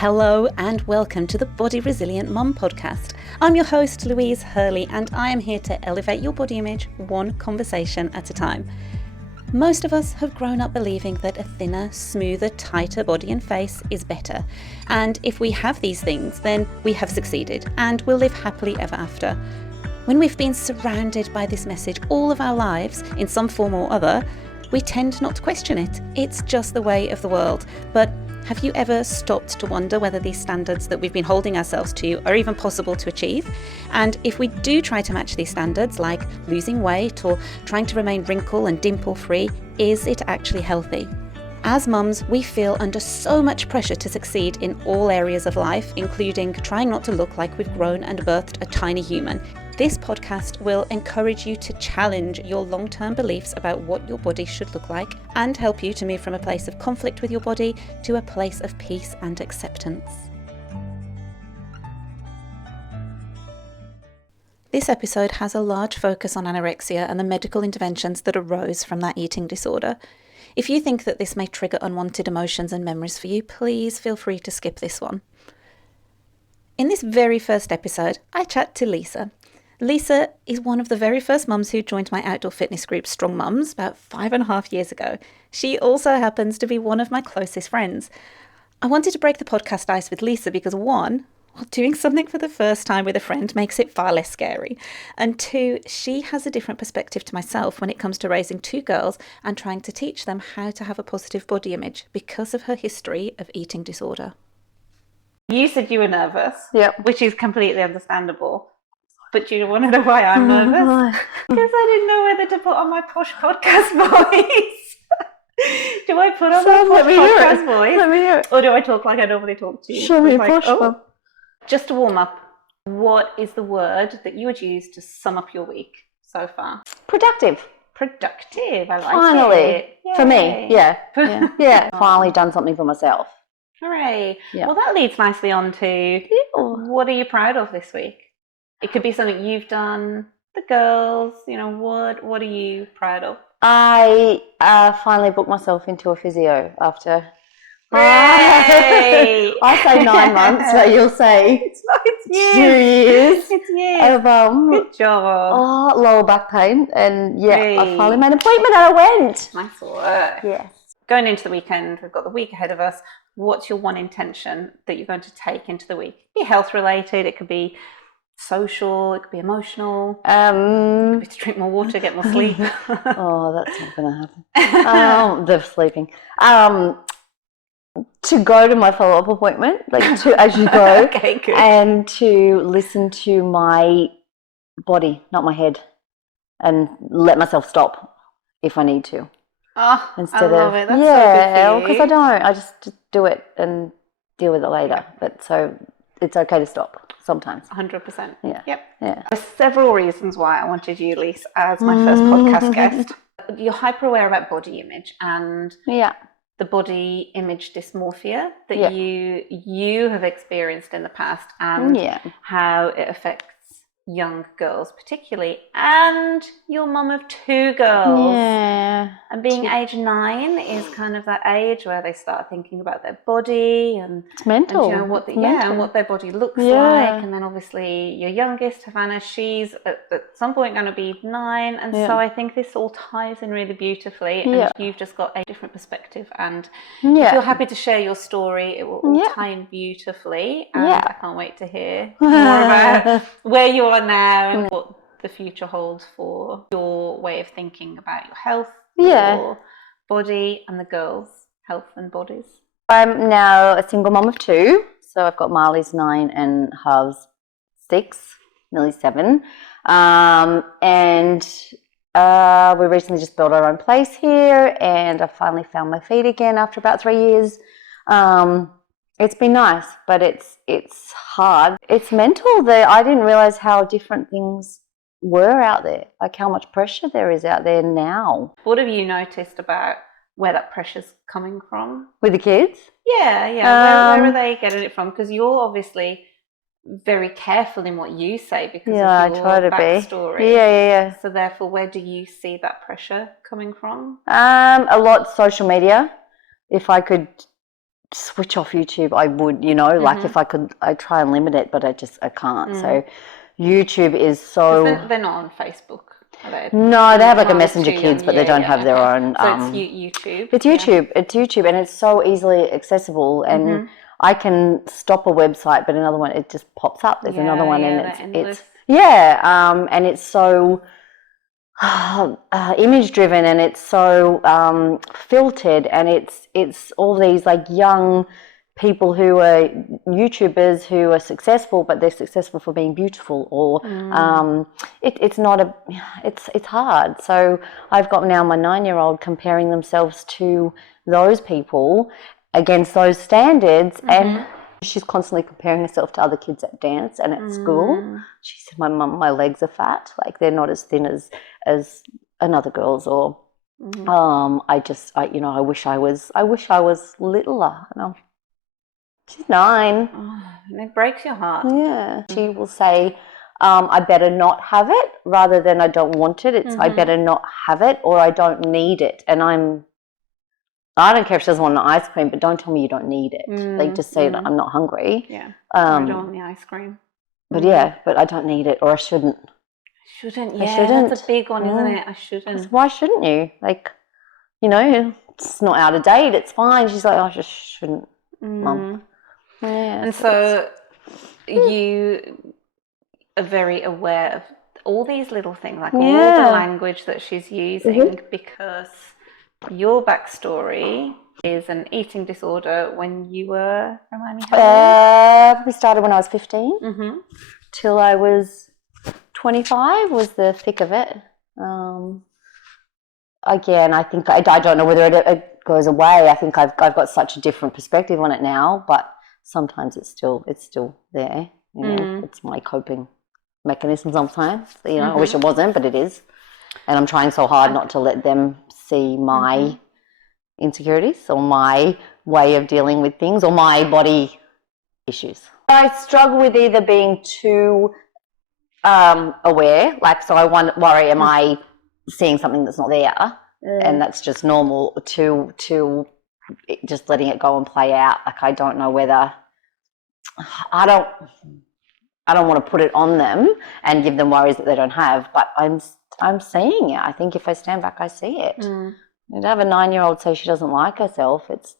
Hello and welcome to the Body Resilient Mum podcast. I'm your host Louise Hurley and I am here to elevate your body image one conversation at a time. Most of us have grown up believing that a thinner, smoother, tighter body and face is better. And if we have these things, then we have succeeded and will live happily ever after. When we've been surrounded by this message all of our lives in some form or other, we tend not to question it. It's just the way of the world. But have you ever stopped to wonder whether these standards that we've been holding ourselves to are even possible to achieve? And if we do try to match these standards, like losing weight or trying to remain wrinkle and dimple free, is it actually healthy? As mums, we feel under so much pressure to succeed in all areas of life, including trying not to look like we've grown and birthed a tiny human. This podcast will encourage you to challenge your long-term beliefs about what your body should look like and help you to move from a place of conflict with your body to a place of peace and acceptance. This episode has a large focus on anorexia and the medical interventions that arose from that eating disorder. If you think that this may trigger unwanted emotions and memories for you, please feel free to skip this one. In this very first episode, I chat to Lisa. Lisa is one of the very first mums who joined my outdoor fitness group, Strong Mums, about 5.5 years ago. She also happens to be one of my closest friends. I wanted to break the podcast ice with Lisa because one, doing something for the first time with a friend makes it far less scary. And two, she has a different perspective to myself when it comes to raising two girls and trying to teach them how to have a positive body image because of her history of eating disorder. You said you were nervous, which is completely understandable. But do you want to know why I'm nervous? Because I didn't know whether to put on my posh podcast voice. Do I put on my posh podcast voice? Let me hear it. Or do I talk like I normally talk to you? Show me a posh one. Just to warm up, what is the word that you would use to sum up your week so far? Productive. Productive, I like Finally. it. Yay. For me, yeah. Finally done something for myself. Hooray. Yeah. Well, that leads nicely on to what are you proud of this week? It could be something you've done, the girls, what are you proud of? I finally booked myself into a physio after... Hooray! I say 9 months, but you'll say it's 2 years. It's years. Good job. Lower back pain. And Hey. I finally made an appointment and I went. Nice work. Yes. Going into the weekend, we've got the week ahead of us. What's your one intention that you're going to take into the week? It could be health related, it could be social, it could be emotional, it could be to drink more water, get more sleep. Oh, that's not going to happen. The sleeping. To go to my follow-up appointment, as you go, Okay, good. And to listen to my body, not my head, and let myself stop if I need to. Oh, Instead I love it. That's so yeah, good for you. because I don't. I just do it and deal with it later. But so it's okay to stop sometimes. 100%. Yeah. Yep. Yeah. There's several reasons why I wanted you, Lise, as my first podcast guest. You're hyper aware about body image and the body image dysmorphia that you have experienced in the past and how it affects young girls particularly, and you're mum of 2 girls. Yeah. And being age 9 is kind of that age where they start thinking about their body and it's mental. and what and what their body looks like. And then obviously your youngest, Havana, she's at some point going to be 9, and so I think this all ties in really beautifubly, and you've just got a different perspective, and if you're happy to share your story, it will all tie in beautifully, and I can't wait to hear more about where you are now and what the future holds for your way of thinking about your health, your body, and the girls' health and bodies. I'm now a single mom of 2, so I've got Marley's 9 and Harv's 6, nearly 7, and we recently just built our own place here, and I finally found my feet again after about 3 years. It's been nice, but it's hard. It's mental. I didn't realize how different things were out there, like how much pressure there is out there now. What have you noticed about where that pressure's coming from? With the kids? Yeah. Where are they getting it from? Because you're obviously very careful in what you say because of your I try to backstory. be. Yeah. So therefore, where do you see that pressure coming from? A lot social media. If I could switch off YouTube, I would, like if I could, I try and limit it, but I can't. So YouTube is so... They're not on Facebook, are they? No, they have like a Messenger Kids, but they don't have their own... So it's YouTube? It's YouTube. It's YouTube, and it's so easily accessible, and I can stop a website, but another one, it just pops up. There's another one, and it's and it's so image driven, and it's so filtered, and it's all these like young people who are YouTubers who are successful, but they're successful for being beautiful, or it's hard. So I've got now my 9-year-old comparing themselves to those people against those standards, and she's constantly comparing herself to other kids at dance and at school. She said, "My legs are fat, like they're not as thin as another girl's," or I wish I was littler. And she's 9. Oh, and it breaks your heart. Yeah. She will say, I better not have it, rather than I don't want it. It's I better not have it, or I don't need it. And I don't care if she doesn't want an ice cream, but don't tell me you don't need it. Like, just say that I'm not hungry. Yeah. I don't want the ice cream. But but I don't need it, or I shouldn't. I shouldn't. That's a big one, isn't it? I shouldn't. Why shouldn't you? Like, it's not out of date. It's fine. She's like, I just shouldn't, Mum. Yeah. And so you are very aware of all these little things, like all the language that she's using, because your backstory is an eating disorder when you were, remind me how old? We started when I was 15 till I was 25 was the thick of it. Again, I think I don't know whether it goes away. I think I've got such a different perspective on it now, but sometimes it's still there. It's my coping mechanism sometimes. I wish it wasn't, but it is. And I'm trying so hard not to let them see my insecurities or my way of dealing with things or my body issues. I struggle with either being too aware, like, so I worry, am I seeing something that's not there? And that's just normal, to just letting it go and play out. Like, I don't know whether I don't want to put it on them and give them worries that they don't have, but I'm seeing it. I think if I stand back, I see it. And to have a 9-year-old say she doesn't like herself, it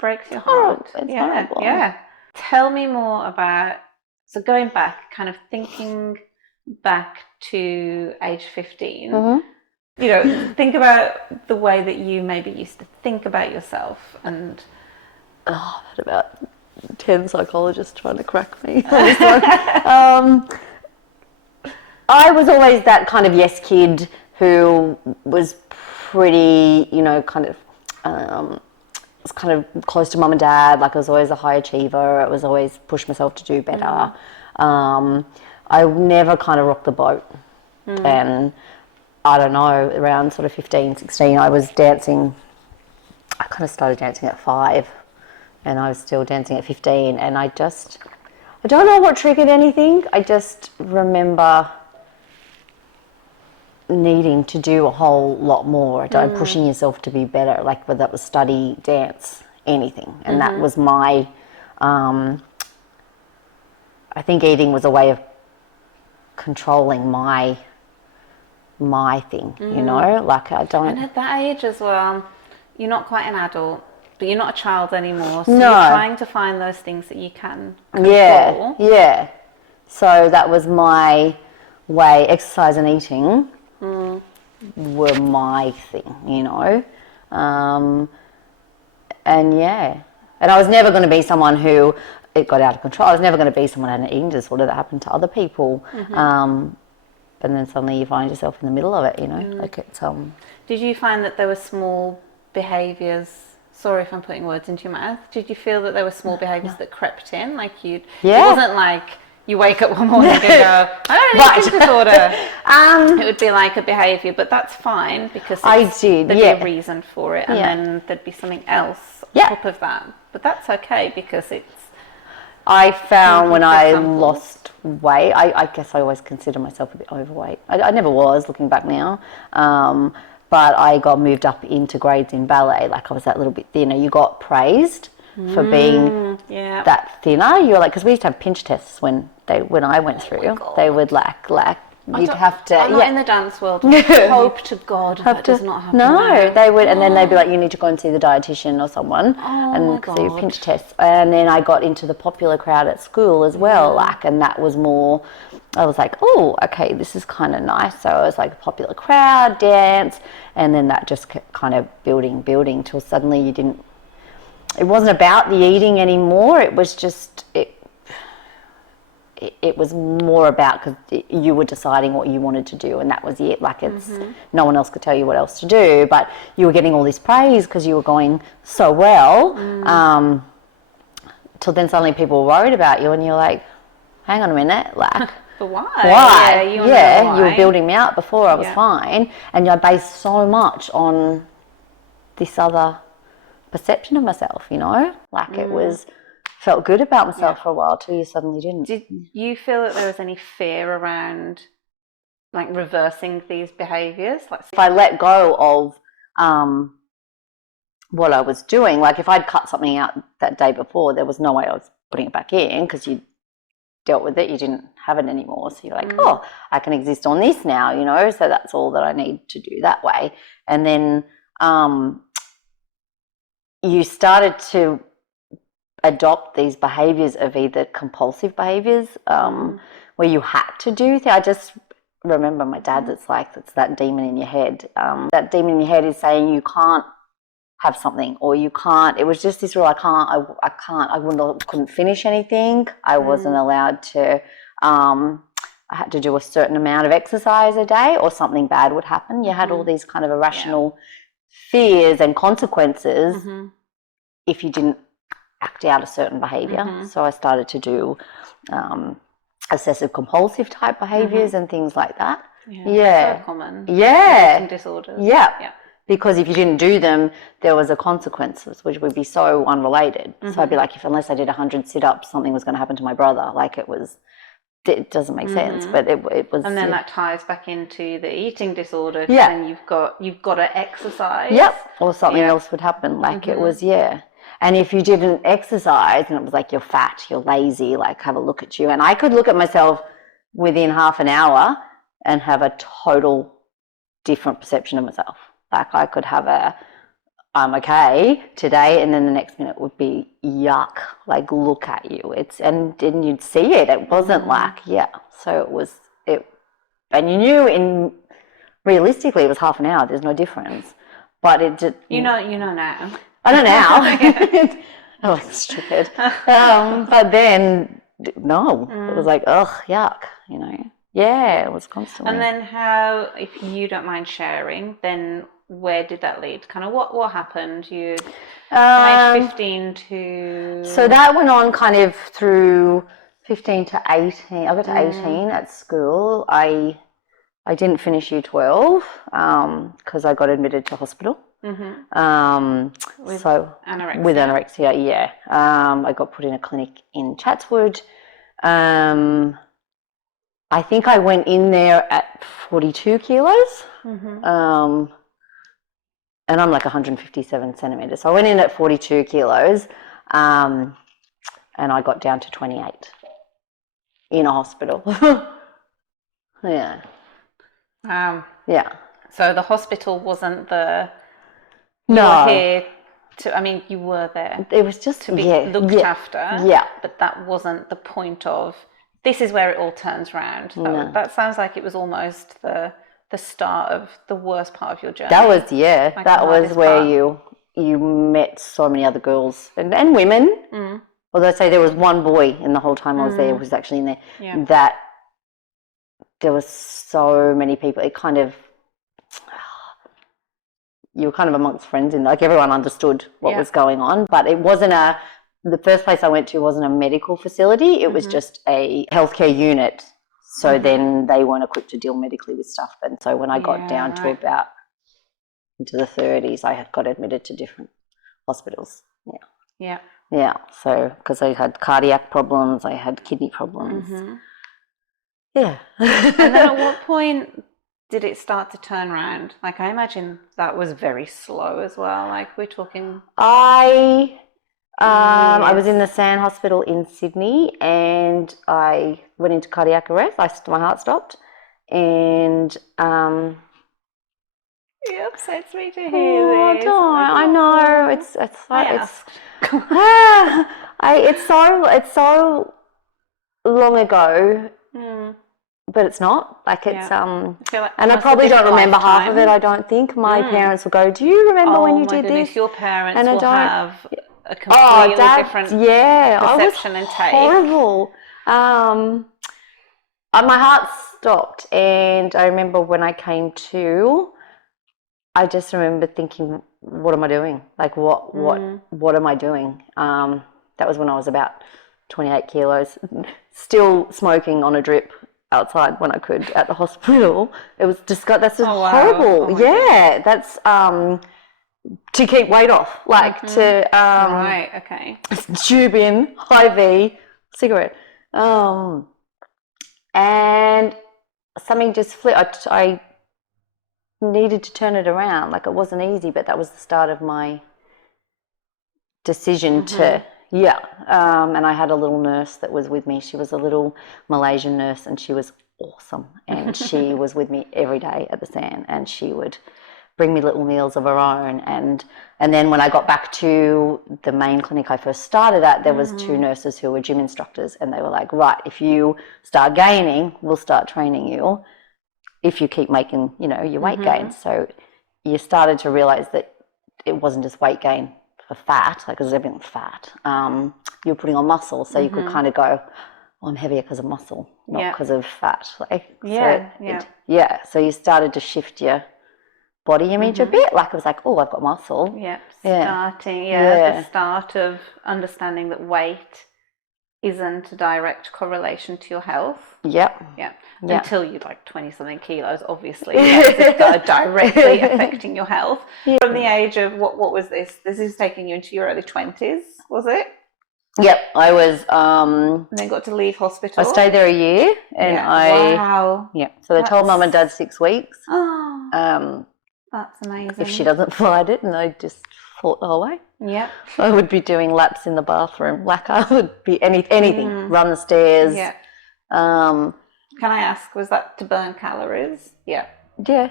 breaks your heart. It's horrible. Yeah. Tell me more about, so going back, kind of thinking back to age 15, think about the way that you maybe used to think about yourself. And I've had about 10 psychologists trying to crack me on this one. I was always that kind of yes kid who was pretty, was kind of close to mum and dad. Like, I was always a high achiever. I was always push myself to do better. I never kind of rocked the boat. And I don't know, around sort of 15, 16, I was dancing. I kind of started dancing at 5, and I was still dancing at 15. And I don't know what triggered anything. I just remember needing to do a whole lot more, pushing yourself to be better, like whether that was study, dance, anything. And that was my, I think eating was a way of controlling my thing, like I don't... And at that age as well, you're not quite an adult, but you're not a child anymore, so no. You're trying to find those things that you can control. Yeah. So that was my way. Exercise and eating were my thing, and I was never going to be someone who it got out of control. I was never going to be someone who had an eating disorder that happened to other people. And then suddenly you find yourself in the middle of it, like it's Did you find that there were small behaviours? Sorry if I'm putting words into your mouth. Did you feel that there were small behaviours that crept in? Like it wasn't like you wake up one morning and go, I don't have an eating disorder. It would be like a behaviour, but that's fine because there'd be a reason for it, and then there'd be something else on top of that. But that's okay because I found when I lost weight, I guess I always consider myself a bit overweight. I never was, looking back now. but I got moved up into grades in ballet. Like I was that little bit thinner. You got praised for being that thinner. You were like, because we used to have pinch tests when I went through. They would like you'd have to. I'm not in the dance world. Hope to God that does not happen. No, they would, and then they'd be like, you need to go and see the dietitian or someone, and so you pinch tests. And then I got into the popular crowd at school as well, and that was more. I was like, oh, okay, this is kind of nice. So I was like a popular crowd, dance, and then that just kept kind of building till suddenly you didn't. It wasn't about the eating anymore. It was just it was more about because you were deciding what you wanted to do, and that was it. Like it's no one else could tell you what else to do, but you were getting all this praise because you were going so well. Till then suddenly people were worried about you, and you're like, hang on a minute, like. But why? Why? Yeah, you were building me up before I was fine, and I based so much on this other perception of myself, like it was. Felt good about myself for a while till you suddenly didn't. Did you feel that there was any fear around like reversing these behaviours? Like if I let go of what I was doing, like if I'd cut something out that day before, there was no way I was putting it back in because you dealt with it, you didn't have it anymore. So you're like, oh, I can exist on this now, so that's all that I need to do that way. And then you started to adopt these behaviours of either compulsive behaviours where you had to do things. I just remember my dad, it's that demon in your head. That demon in your head is saying you can't have something or you can't. It was just this rule, I couldn't finish anything. I wasn't allowed to, I had to do a certain amount of exercise a day or something bad would happen. You had all these kind of irrational fears and consequences if you didn't act out a certain behaviour. So I started to do obsessive compulsive type behaviours and things like that. So common. Eating disorders. Yeah. Because if you didn't do them, there was a consequences, which would be so unrelated. So I'd be like, unless I did 100 sit-ups, something was going to happen to my brother. Like it doesn't make sense, but it was. And then that ties back into the eating disorder. Then you've got to exercise. Or something else would happen. Like it was, And if you didn't exercise, and it was like, you're fat, you're lazy, like have a look at you. And I could look at myself within half an hour and have a total different perception of myself. Like I could have I'm okay today, and then the next minute would be yuck, like look at you. And you'd see it. It wasn't so it was, and you knew realistically it was half an hour, there's no difference. But it just... You know now. I don't know. I was stupid. But then, no, it was like, ugh, yuck, Yeah, it was constantly. And then how, if you don't mind sharing, then where did that lead? Kind of what happened? You from age 15 to... So that went on kind of through 15 to 18. I got to 18 at school. I didn't finish year 12 because I got admitted to hospital. With anorexia. With anorexia, I got put in a clinic in Chatswood. I think I went in there at 42 kilos. And I'm like 157 centimeters. So I went in at 42 kilos and I got down to 28 in a hospital. Yeah. So the hospital wasn't the... No. You were here to... you were there. It was just to be looked after. Yeah. But that wasn't the point of... This is where it all turns around. That sounds like it was almost the start of the worst part of your journey. That was, that was where you met so many other girls and women. Although I'd say there was one boy in the whole time I was there who was actually in there, that there was so many people. It kind of, you were kind of amongst friends and like everyone understood what was going on, but it wasn't the first place I went to wasn't a medical facility. It was just a healthcare unit. So then they weren't equipped to deal medically with stuff. And so when I got down to about into the 30s, I had got admitted to different hospitals. Yeah. So because I had cardiac problems, I had kidney problems. Yeah. And then at what point did it start to turn around? Like, I imagine that was very slow as well. Like, we're talking... I was in the SAN hospital in Sydney, and I went into cardiac arrest. My heart stopped, and it upsets me to hear this. I know it's so long ago, but it's not. Like it's and I probably don't remember half of it. I don't think my parents will go, "Do you remember when you did this?" Your parents and will have a completely different perception and take. Horrible. My heart stopped, and I remember when I came to, I just remember thinking, what am I doing? Like, what am I doing? That was when I was about 28 kilos, still smoking on a drip outside when I could at the hospital. It was that's horrible. Wow. That's to keep weight off, like to right, okay, tube in, IV, cigarette, and something just flipped. I needed to turn it around. Like, it wasn't easy, but that was the start of my decision to and I had a little nurse that was with me. She was a little Malaysian nurse, and she was awesome, and she was with me every day at the SAN, and she would bring me little meals of her own, and then when I got back to the main clinic I first started at, there was two nurses who were gym instructors, and they were like, right, if you start gaining, we'll start training you if you keep making, your weight gain. So you started to realize that it wasn't just weight gain for fat, like, because everything's fat. You're putting on muscle, so you could kind of go, oh, I'm heavier because of muscle, not because of fat. Like, so you started to shift your body image a bit. Like, it was like, oh, I've got muscle. The start of understanding that weight isn't a direct correlation to your health. Until you're like 20-something kilos, obviously, it's directly affecting your health. From the age of, what was this? This is taking you into your early 20s, was it? Yep, I was. And then got to leave hospital. I stayed there a year, and wow. So they told Mum and Dad 6 weeks. Oh, that's amazing. If she doesn't find it, and I just fought the whole way. Yep. I would be doing laps in the bathroom. Like, I would be anything. Run the stairs. Yeah. Can I ask, was that to burn calories? Yeah. Yeah.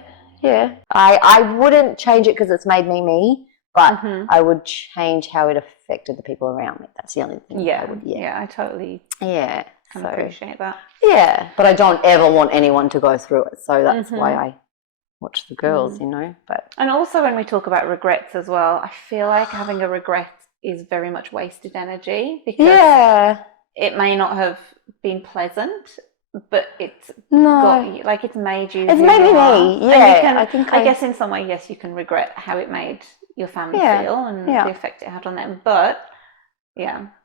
I wouldn't change it because it's made me, but I would change how it affected the people around me. That's the only thing I would. I totally can appreciate that. Yeah, but I don't ever want anyone to go through it. So that's why I watch the girls, But and also when we talk about regrets as well, I feel like having a regret is very much wasted energy, because it may not have been pleasant, but it's it's made you. It's made me. Yeah, I guess in some way, yes, you can regret how it made your family feel and the effect it had on them. But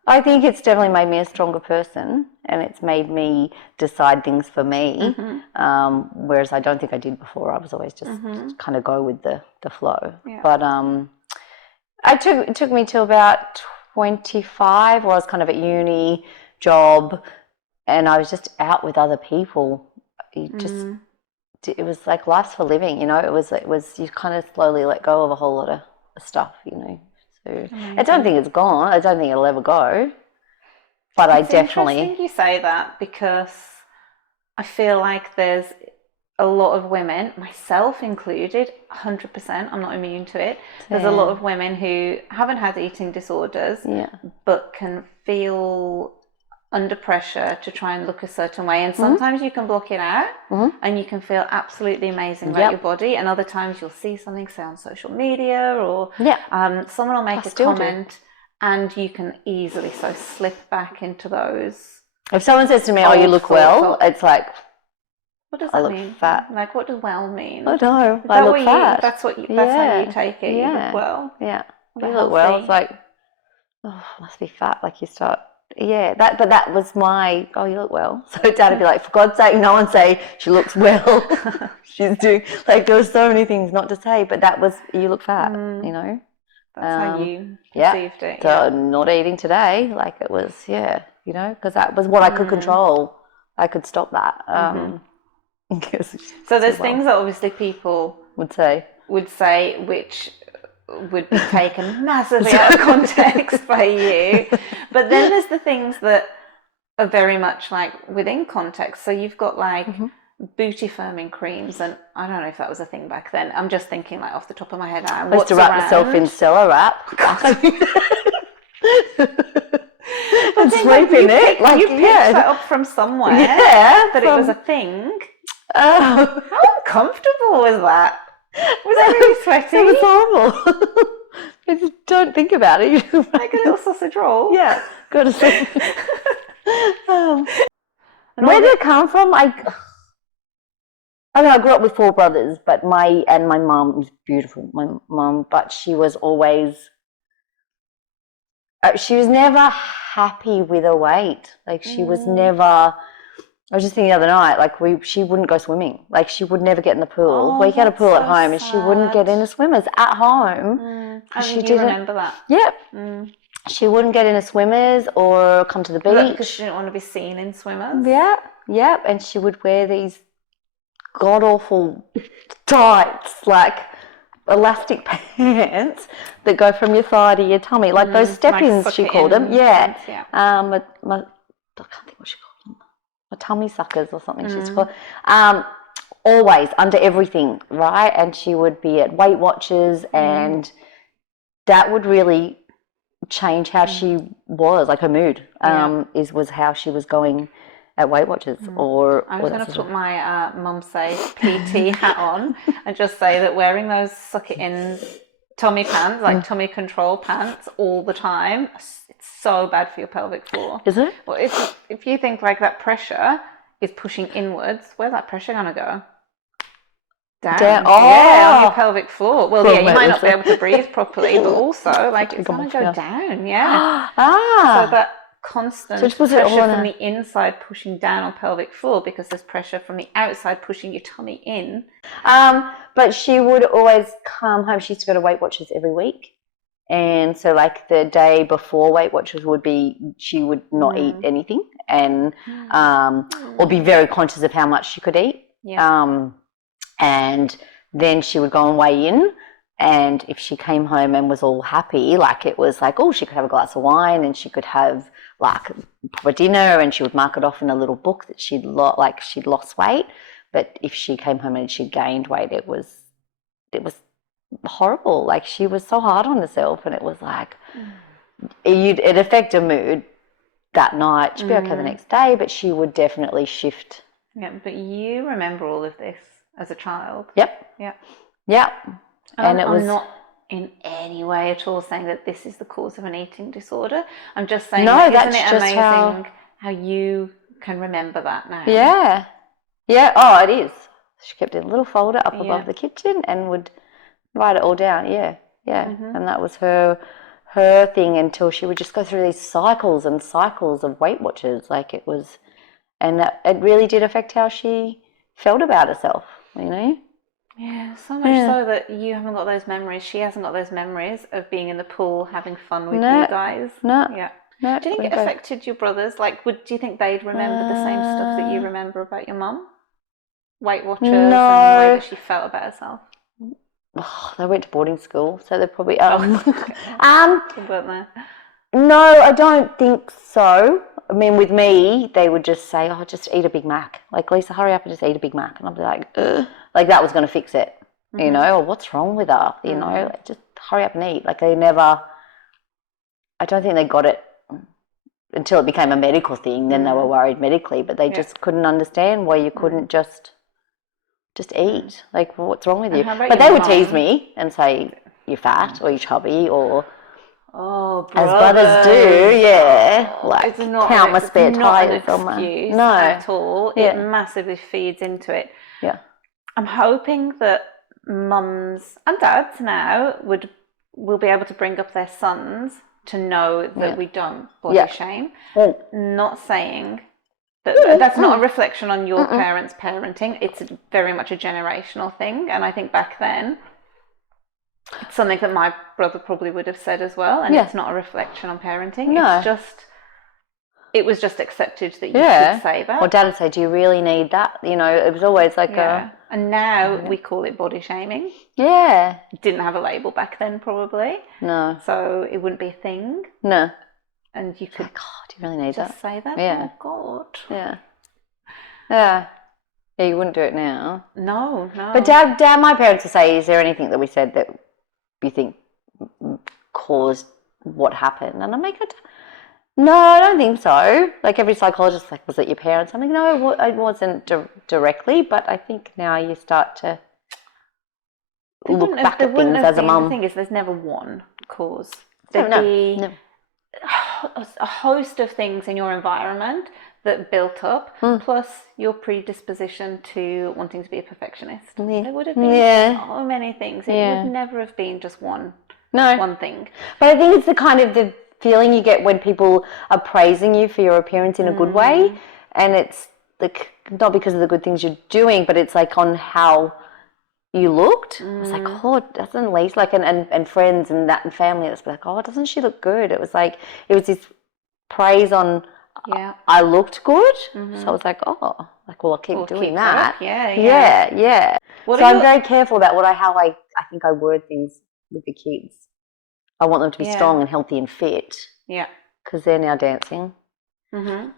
I think it's definitely made me a stronger person, and it's made me decide things for me. Whereas I don't think I did before. I was always just kind of go with the flow. Yeah. But it took me till about 25, where I was kind of at uni, job, and I was just out with other people. It was like life's for living, It was you kind of slowly let go of a whole lot of stuff, So I don't think it's gone. I don't think it'll ever go. But I definitely. Interesting you say that, because I feel like there's a lot of women, myself included, 100%. I'm not immune to it. There's a lot of women who haven't had eating disorders, but can feel under pressure to try and look a certain way, and sometimes you can block it out and you can feel absolutely amazing about your body, and other times you'll see something, say on social media, or someone will make a comment and you can easily slip back into those. If someone says to me, oh, you look well, it's like, what does that mean? I look fat. Like, what does well mean? I know. I look fat. That's how you take it. You look well. Yeah. You look well. It's like, oh, must be fat. Like, you start. Yeah, that was my, oh, you look well. So Dad would be like, for God's sake, no one say she looks well. She's doing, like, there were so many things not to say, but that was, you look fat, That's how you perceived it. So not eating today, like, it was, because that was what I could control. I could stop that. So there's things that obviously people would say which would be taken massively out of context by you. But then there's the things that are very much like within context. So you've got like booty firming creams, and I don't know if that was a thing back then. I'm just thinking like off the top of my head. I used to wrap myself in cellar wrap. And sleep in it. Like you picked that up from somewhere. Yeah. That it was a thing. How uncomfortable was that? Was it really sweaty? It was horrible. I just don't think about it. Like a little sausage roll. Yeah, got to say. Where did it come from? I don't know. I grew up with 4 brothers, but my mum was beautiful. My mum, but she was always. She was never happy with her weight. Like she was never. I was just thinking the other night, like she wouldn't go swimming. Like she would never get in the pool. We had a pool at home, and she wouldn't get in the swimmers at home. She didn't remember that. Yep. She wouldn't get into swimmers or come to the beach because she didn't want to be seen in swimmers. Yeah. And she would wear these god awful tights, like elastic pants that go from your thigh to your tummy, like those step-ins, like she called them. Yeah. Pants, yeah. I can't think what she called. My tummy suckers or something she's called. Always under everything, right? And she would be at Weight Watchers, and that would really change how she was, like her mood was how she was going at Weight Watchers. Or I was going to put my mum say PT hat on and just say that wearing those suck it in tummy pants, like tummy control pants all the time, it's so bad for your pelvic floor. Is it? Well, if you think like that pressure is pushing inwards, where's that pressure going to go? Down. Oh. Yeah, on your pelvic floor. Well, you might not be able to breathe properly, but also like it's going to go down. Yeah. So that constant pressure from the inside pushing down on pelvic floor, because there's pressure from the outside pushing your tummy in. But she would always come home. She used to go to Weight Watchers every week. And so like the day before Weight Watchers would be, she would not eat anything and or be very conscious of how much she could eat. Yeah. And then she would go and weigh in, and if she came home and was all happy, like it was like, oh, she could have a glass of wine and she could have like proper dinner, and she would mark it off in a little book that she'd lost weight. But if she came home and she gained weight, it was horrible. Like she was so hard on herself, and it was like it affected her mood that night. She'd be okay the next day, but she would definitely shift. Yeah, but you remember all of this as a child. Yep. Yeah. Yep. And it was not in any way at all saying that this is the cause of an eating disorder. I'm just saying, no, isn't it amazing how you can remember that now? Yeah. Yeah. Oh, it is. She kept it in a little folder up above the kitchen and would write it all down. Yeah. Yeah. And that was her thing, until she would just go through these cycles and cycles of Weight Watchers. Like it was, and it really did affect how she felt about herself, you know? Yeah, so much so that you haven't got those memories. She hasn't got those memories of being in the pool, having fun with you guys. No. Yeah. No. Do you think it affected your brothers? Like, do you think they'd remember the same stuff that you remember about your mum? Weight Watchers and the way that she felt about herself? Oh, they went to boarding school, so they're probably... No, I don't think so. I mean, with me, they would just say, oh, just eat a Big Mac. Like, Lisa, hurry up and just eat a Big Mac. And I'd be like, ugh. Like that was going to fix it, you know, or what's wrong with her, you know, like, just hurry up and eat. Like they never, I don't think they got it until it became a medical thing. Then they were worried medically, but they just couldn't understand why you couldn't just eat. Like, well, what's wrong with you? But they would tease me and say, you're fat or you're chubby or... Oh, as brothers do, yeah. Like it's not count my spare tires on my at all. Yeah. It massively feeds into it. Yeah. I'm hoping that mums and dads now will be able to bring up their sons to know that we don't body shame. Not saying that that's not a reflection on your parents' parenting. It's very much a generational thing, and I think back then it's something that my brother probably would have said as well, and it's not a reflection on parenting. No. it was just accepted that you could say that. Or Dad would say, do you really need that? You know, it was always like And now we call it body shaming. Yeah. Didn't have a label back then, probably. No. So it wouldn't be a thing. No. And you could, God, do you really need just that? say that? Yeah. Oh, God. Yeah. Yeah. Yeah, you wouldn't do it now. No. But Dad, my parents would say, is there anything that we said that you think caused what happened? And I'm like, no, I don't think so. Like every psychologist, like, was it your parents? I'm like, no, it wasn't directly, but I think now you start to look back at things as a mum. The thing is, there's never one cause. There'd be a host of things in your environment that built up, plus your predisposition to wanting to be a perfectionist. There would have been so many things. It would never have been just one thing. But I think it's the kind of the feeling you get when people are praising you for your appearance in a good way, and it's like not because of the good things you're doing, but it's like on how you looked. It's like, oh, doesn't Lisa, like, and friends and that and family, it's like, oh, doesn't she look good? It was like, it was this praise on I looked good. So I was like, oh, like, well, I'll keep doing that. Yeah. So I'm very careful about how I think I word things with the kids. I want them to be strong and healthy and fit. Yeah. Because they're now dancing. Am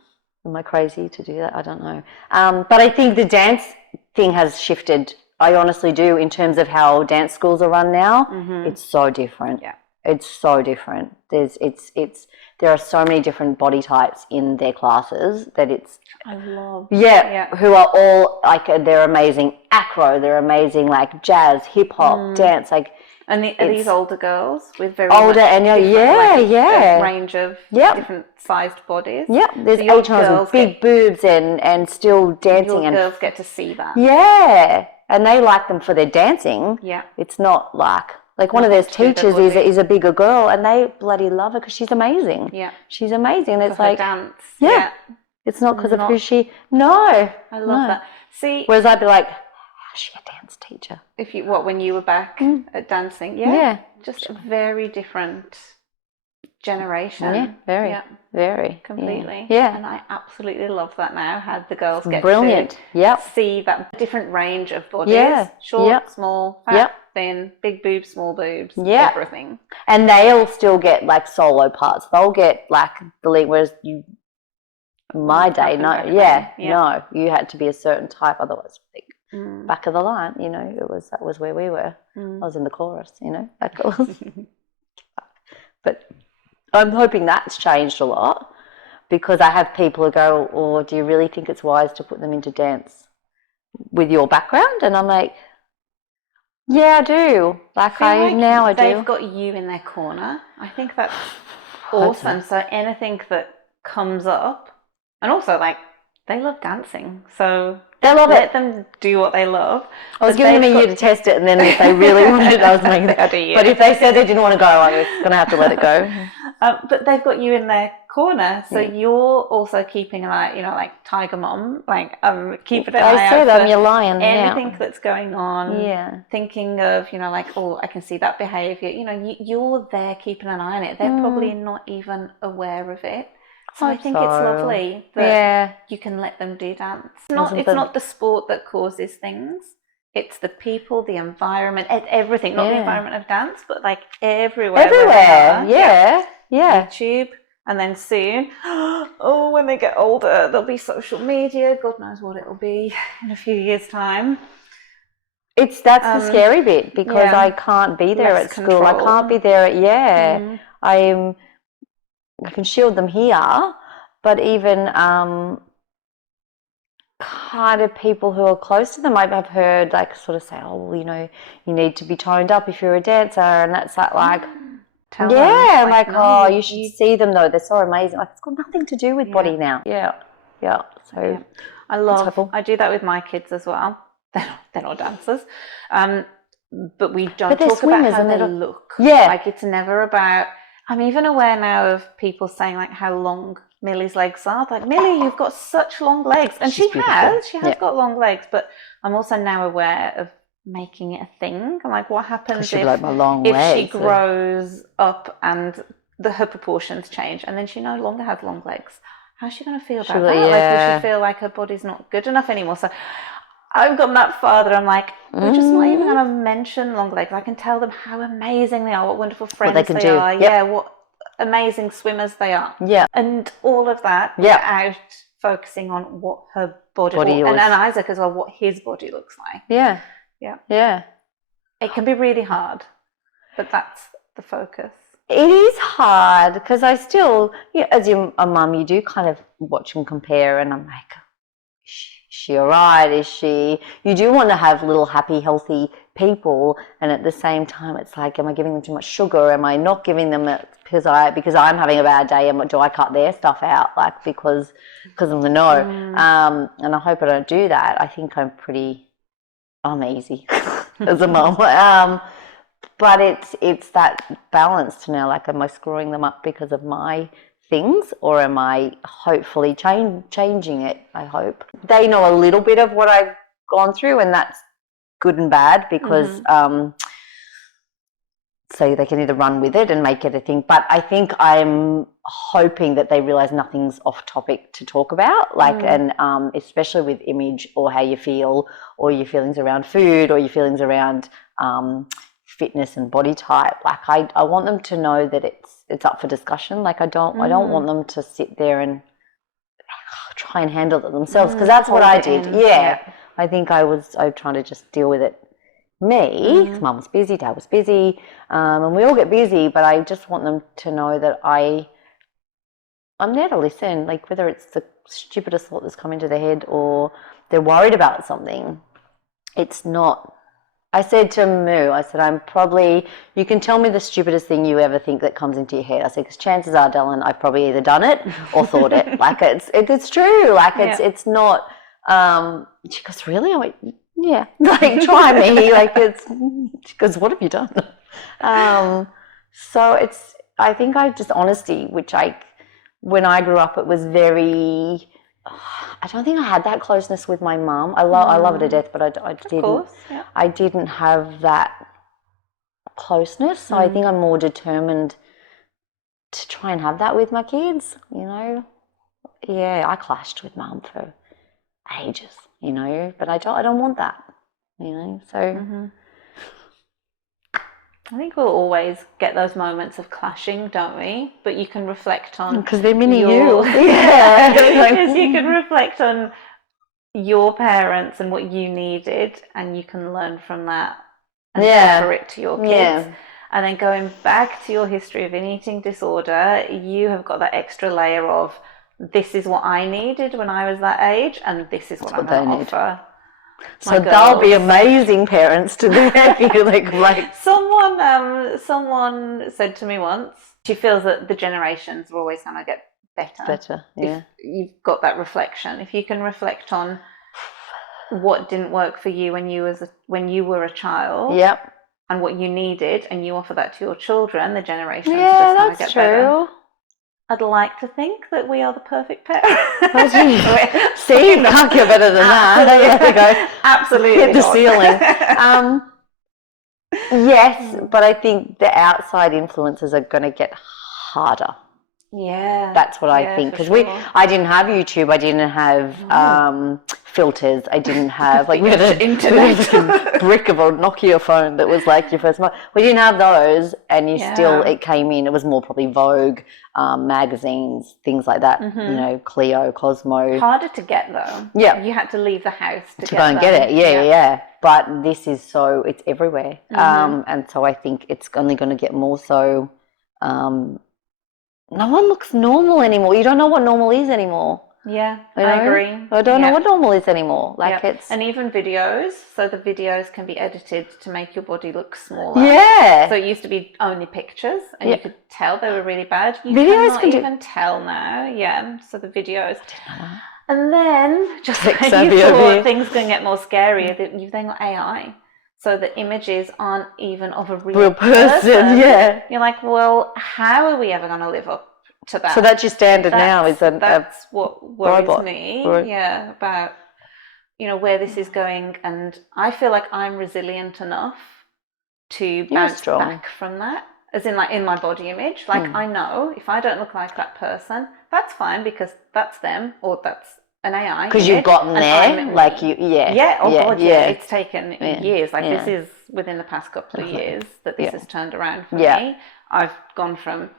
I crazy to do that? I don't know. But I think the dance thing has shifted. I honestly do, in terms of how dance schools are run now. It's so different. Yeah. It's so different. There are so many different body types in their classes that it's. I love. Yeah. Who are all like, they're amazing acro, they're amazing like jazz, hip hop, dance, like. And are these older girls with very older and a range of different sized bodies? Yeah, there's so girls with big boobs and still dancing. Your girls get to see that. Yeah, and they like them for their dancing. Yeah, it's not like one of those teachers is a bigger girl, and they bloody love her because she's amazing. Yeah, she's amazing. And it's like dance. Yeah, it's not because of who she. No, I love that. See, whereas I'd be like, how's she a dance teacher? When you were back at dancing, just a very different generation. Yeah, very completely. Yeah, and I absolutely love that now. How the girls get to see that different range of bodies, short, small, fat, thin, big boobs, small boobs, everything. And they'll still get like solo parts. They'll get like the lead, whereas you. In my day, no, you had to be a certain type, otherwise. Back of the line, you know, that was where we were. I was in the chorus, you know, that was. But I'm hoping that's changed a lot, because I have people who go, "Oh, do you really think it's wise to put them into dance with your background?" And I'm like, "Yeah, I do. I do." They've got you in their corner. I think that's awesome. So anything that comes up, and also like they love dancing, so. They love Let them do what they love. I was giving them a year to test it, and then if they really wanted it, I was making it. But if they said they didn't want to go, I was going to have to let it go. But they've got you in their corner, so you're also keeping an eye, you know, like tiger mom, like keeping an eye out. I said I'm your lion. Anything that's going on. Yeah. Thinking of, you know, like, oh, I can see that behaviour. You know, you're there keeping an eye on it. They're probably not even aware of it. So I think it's lovely that you can let them do dance. It's not the sport that causes things. It's the people, the environment, everything. Not the environment of dance, but like everywhere. Yeah. YouTube, and then soon, when they get older, there'll be social media. God knows what it'll be in a few years' time. That's the scary bit, because I can't be there at school. I can't be there at I can shield them here, but even kind of people who are close to them, I've heard like sort of say, "Oh, well, you know, you need to be toned up if you're a dancer," and that's like, Tell them, like, no, you should see them though. They're so amazing. Like, it's got nothing to do with body now. Yeah. So I do that with my kids as well. They're not dancers, but we don't talk about how they look. Yeah, like it's never about. I'm even aware now of people saying like how long Millie's legs are. Like, Millie, you've got such long legs. And she has got long legs, but I'm also now aware of making it a thing. I'm like, what happens if she grows up and her proportions change and then she no longer has long legs? how's she going to feel about Sure, that? yeah. Like, will she feel like her body's not good enough anymore? So I've gone that farther. I'm like, we're just not even going to mention long legs. I can tell them how amazing they are, what wonderful friends they can they do. are. Yep. Yeah, what amazing swimmers they are. Yeah. And all of that without focusing on what her body and Isaac as well, what his body looks like. Yeah. Yeah. Yeah. It can be really hard, but that's the focus. It is hard because I still, as a mum, you do kind of watch and compare, and I'm like, is she all right? Is she? You do want to have little happy, healthy people, and at the same time, it's like, am I giving them too much sugar? Am I not giving them it because I'm having a bad day? And do I cut their stuff out, like because of the no? And I hope I don't do that. I think I'm easy as a mum. But it's that balance to now, like, am I screwing them up because of my things, or am I hopefully changing it? I hope. They know a little bit of what I've gone through, and that's good and bad because so they can either run with it and make it a thing. But I think I'm hoping that they realise nothing's off topic to talk about, like, and especially with image or how you feel, or your feelings around food, or your feelings around fitness and body type. Like, I want them to know that it's up for discussion. Like, I don't want them to sit there and try and handle it themselves, because that's what I did. Yeah. I think I was trying to just deal with it because Mum was busy, Dad was busy, and we all get busy, but I just want them to know that I'm there to listen, like, whether it's the stupidest thought that's come into their head or they're worried about something. It's not. I said to Moo, you can tell me the stupidest thing you ever think that comes into your head. I said, because chances are, Dylan, I've probably either done it or thought it. Like, it's true. Like, it's not, she goes, really? I went, yeah, like, try me. Like, she goes, what have you done? So I think honesty, which when I grew up, it was very, I don't think I had that closeness with my mum. I love her to death, but I didn't. Of course, yeah. I didn't have that closeness. So I think I'm more determined to try and have that with my kids. Yeah, I clashed with Mum for ages. But I don't want that. So. I think we'll always get those moments of clashing, don't we? But you can reflect on... Because they're mini you. Yeah. Because you can reflect on your parents and what you needed, and you can learn from that and offer it to your kids. Yeah. And then going back to your history of an eating disorder, you have got that extra layer of, this is what I needed when I was that age, and this is what I'm going to offer. So they'll be amazing parents to their like. Someone said to me once, she feels that the generations are always going to get better. Yeah. If you've got that reflection, if you can reflect on what didn't work for you when you were a child, and what you needed, and you offer that to your children, the generations are just going to get better. I'd like to think that we are the perfect parents. See, you can't get better than that. Absolutely. Hit the ceiling. Yes, but I think the outside influences are going to get harder. Yeah. That's what I think. Because I didn't have YouTube. I didn't have filters. I didn't have, like, we had an internet brick of a Nokia phone that was like your first. We didn't have those, and it came in. It was more probably Vogue, magazines, things like that. Clio, Cosmo. Harder to get though. Yeah, you had to leave the house to go and get it. Yeah. But this is it's everywhere, and so I think it's only going to get more so. No one looks normal anymore. You don't know what normal is anymore. Yeah, I agree. I don't know what normal is anymore. Like and even videos. So the videos can be edited to make your body look smaller. Yeah. So it used to be only pictures, and you could tell they were really bad. You cannot even tell now. Yeah. So the videos. And then just like you thought things going to get more scary, you've then got AI. So the images aren't even of a real person. Yeah. You're like, well, how are we ever going to live up to that? So that's your standard now, that's what worries me. Yeah, about where this is going, and I feel like I'm resilient enough to bounce back from that. as in like in my body image. Like I know if I don't look like that person, that's fine because that's them or that's an AI. Because you've gotten there, like you, God, it's taken years. Like this is within the past couple of years that this has turned around for me. I've gone from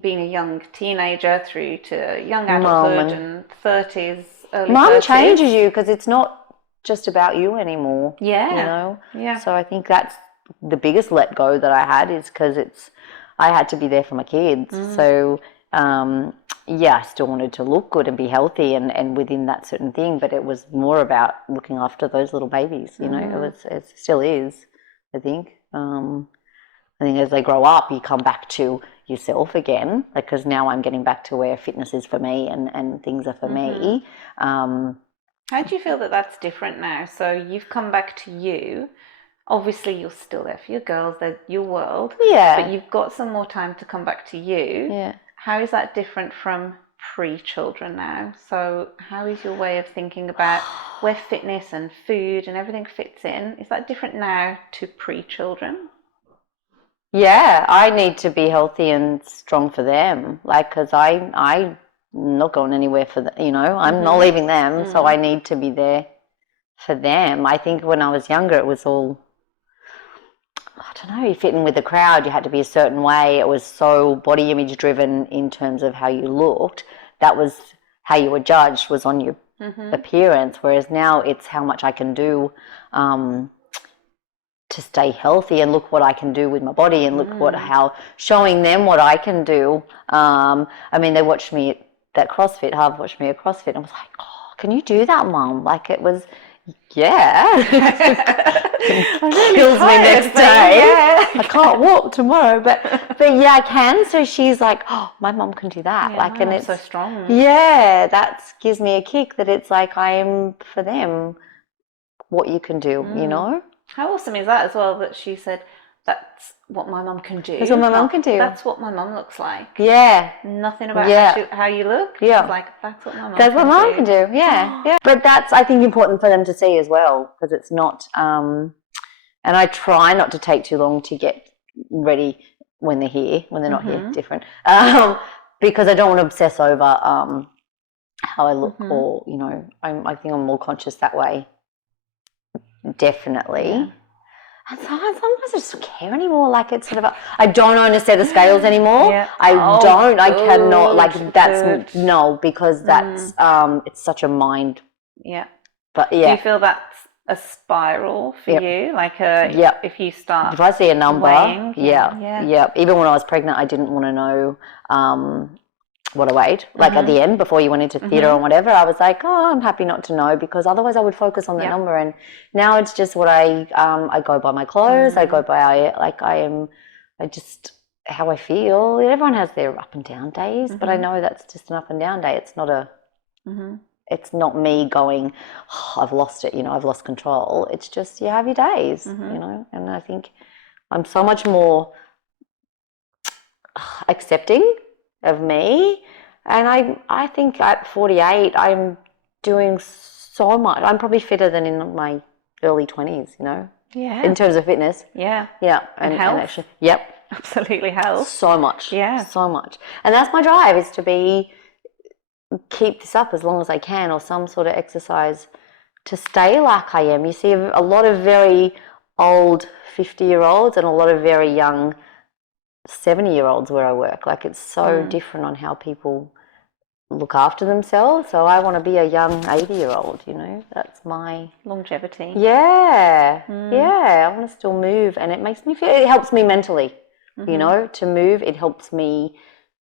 being a young teenager through to young adulthood and 30s, early 30s. Mum changes you because it's not just about you anymore. Yeah. You know? Yeah. So I think that's the biggest let go that I had is because I had to be there for my kids. So, I still wanted to look good and be healthy and within that certain thing, but it was more about looking after those little babies, you know, it still is, I think. I think as they grow up, you come back to yourself again, because now I'm getting back to where fitness is for me and things are for me. How do you feel that that's different now? So you've come back to you. Obviously, you're still there for your girls, they're your world. Yeah. But you've got some more time to come back to you. Yeah. How is that different from pre-children now? So how is your way of thinking about where fitness and food and everything fits in? Is that different now to pre-children? Yeah, I need to be healthy and strong for them. Like, because I'm not going anywhere for them, you know, I'm not leaving them. So I need to be there for them. I think when I was younger, it was all, I don't know, you fit in with the crowd, you had to be a certain way. It was so body image driven in terms of how you looked. That was how you were judged, was on your appearance. Whereas now it's how much I can do to stay healthy and look what I can do with my body and look how showing them what I can do. I mean, they watched me at that CrossFit, Harv watched me at CrossFit and I was like, oh, can you do that, Mum? Like it was, kills me next day. I can't walk tomorrow, but yeah, I can. So she's like, oh, my mum can do that. And it's so strong. Yeah, that gives me a kick that it's like I am for them what you can do, you know. How awesome is that as well? That she said that's what my mum can do. That's what my mum can do. That's what my mum looks like. Yeah. Nothing about how you look. Yeah. She's like, that's what my mum. That's what mum can do. Yeah. Yeah. But that's, I think, important for them to see as well, because it's not. And I try not to take too long to get ready when they're here, when they're not here. Different. Because I don't want to obsess over how I look, or you know, I think I'm more conscious that way. Definitely. Yeah. And sometimes I just don't care anymore. Like it's sort of I don't own a set of scales anymore. Yeah. I cannot, like that's no, because that's it's such a mind. Yeah. But yeah. Do you feel that's a spiral for you? Like if you start, if I see a number, weighing, even when I was pregnant, I didn't want to know what I weighed. Like at the end, before you went into theatre or whatever, I was like, oh, I'm happy not to know, because otherwise I would focus on that number. And now it's just what I go by my clothes. I go by just how I feel. Everyone has their up and down days, but I know that's just an up and down day. It's not a. It's not me going, oh, I've lost it. You know, I've lost control. It's just you have your days. You know, and I think I'm so much more accepting of me, and I think at 48 I'm doing so much. I'm probably fitter than in my early 20s, you know, in terms of fitness. And health. And actually, absolutely health. So much, so much, and that's my drive, is to keep this up as long as I can, or some sort of exercise to stay like I am. You see a lot of very old 50-year-olds and a lot of very young 70-year-olds where I work. Like it's so different on how people look after themselves. So I want to be a young 80-year-old, you know. That's my longevity. Yeah. I want to still move, and it makes me feel, it helps me mentally, you know, to move. It helps me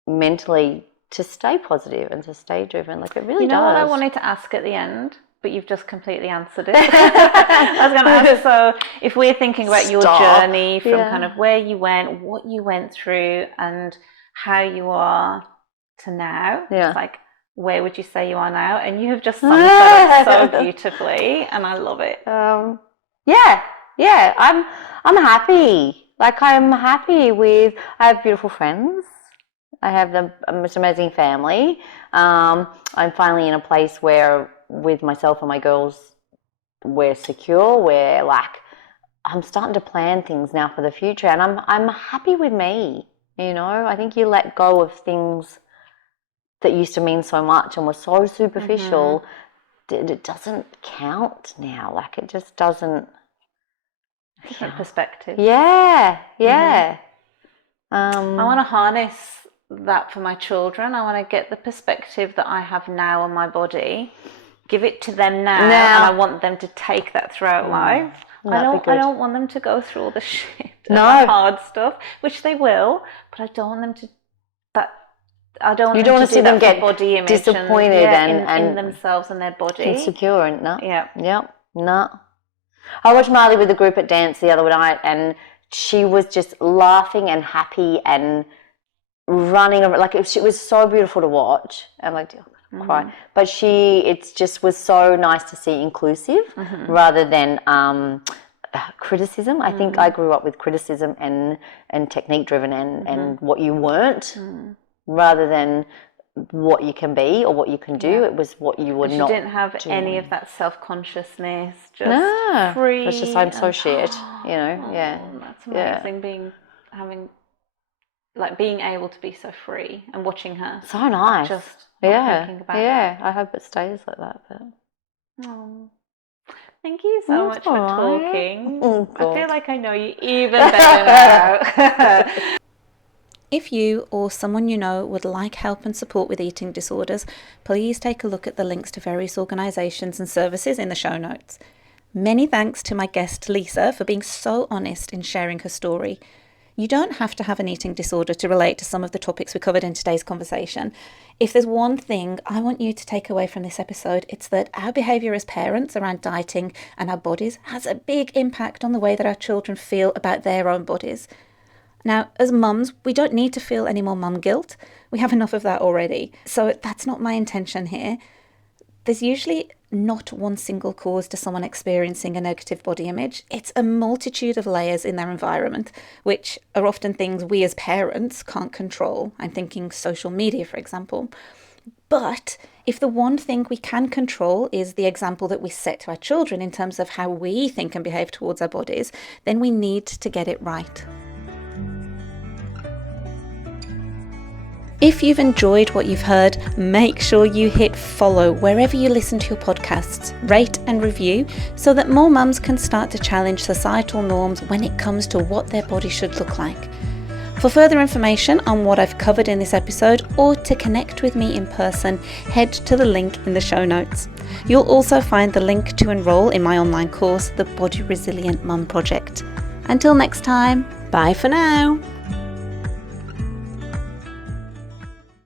mentally to stay positive and to stay driven. Like it really does. You know what I wanted to ask at the end, but you've just completely answered it. I was going to ask, so if we're thinking about your journey from kind of where you went, what you went through, and how you are to now, it's like, where would you say you are now? And you have just summed that up so beautifully, and I love it. I'm happy. Like I'm happy with, I have beautiful friends. I have the most amazing family. I'm finally in a place where with myself and my girls, we're secure. We're like, I'm starting to plan things now for the future, and I'm happy with me. You know, I think you let go of things that used to mean so much and were so superficial. It doesn't count now. Like, it just doesn't. Different perspective. Yeah. I want to harness that for my children. I want to get the perspective that I have now on my body, give it to them now. And I want them to take that throughout life. I don't want them to go through all the shit and the hard stuff, which they will, but I don't want them to. I don't want them to see them get body image disappointed and in themselves and their body, insecure and no. I watched Marley with the group at dance the other night, and she was just laughing and happy and running around. Like, it was so beautiful to watch. I'm like, I'm crying. But it just was so nice to see inclusive rather than criticism. I think I grew up with criticism and technique driven and what you weren't rather than what you can be or what you can do. It was what you were not. She didn't have any of that self-consciousness. Just free. It's just, I'm so shit, you know. That's amazing. Being able to be so free and watching her. So nice. Just thinking about it. I hope it stays like that. But thank you so much for talking. I feel like I know you even better now. If you or someone you know would like help and support with eating disorders, please take a look at the links to various organisations and services in the show notes. Many thanks to my guest Lisa for being so honest in sharing her story. You don't have to have an eating disorder to relate to some of the topics we covered in today's conversation. If there's one thing I want you to take away from this episode, it's that our behaviour as parents around dieting and our bodies has a big impact on the way that our children feel about their own bodies. Now, as mums, we don't need to feel any more mum guilt. We have enough of that already. So that's not my intention here. There's usually not one single cause to someone experiencing a negative body image. It's a multitude of layers in their environment, which are often things we as parents can't control. I'm thinking social media, for example. But if the one thing we can control is the example that we set to our children in terms of how we think and behave towards our bodies, then we need to get it right. If you've enjoyed what you've heard, make sure you hit follow wherever you listen to your podcasts, rate and review so that more mums can start to challenge societal norms when it comes to what their body should look like. For further information on what I've covered in this episode or to connect with me in person, head to the link in the show notes. You'll also find the link to enrol in my online course, The Body Resilient Mum Project. Until next time, bye for now.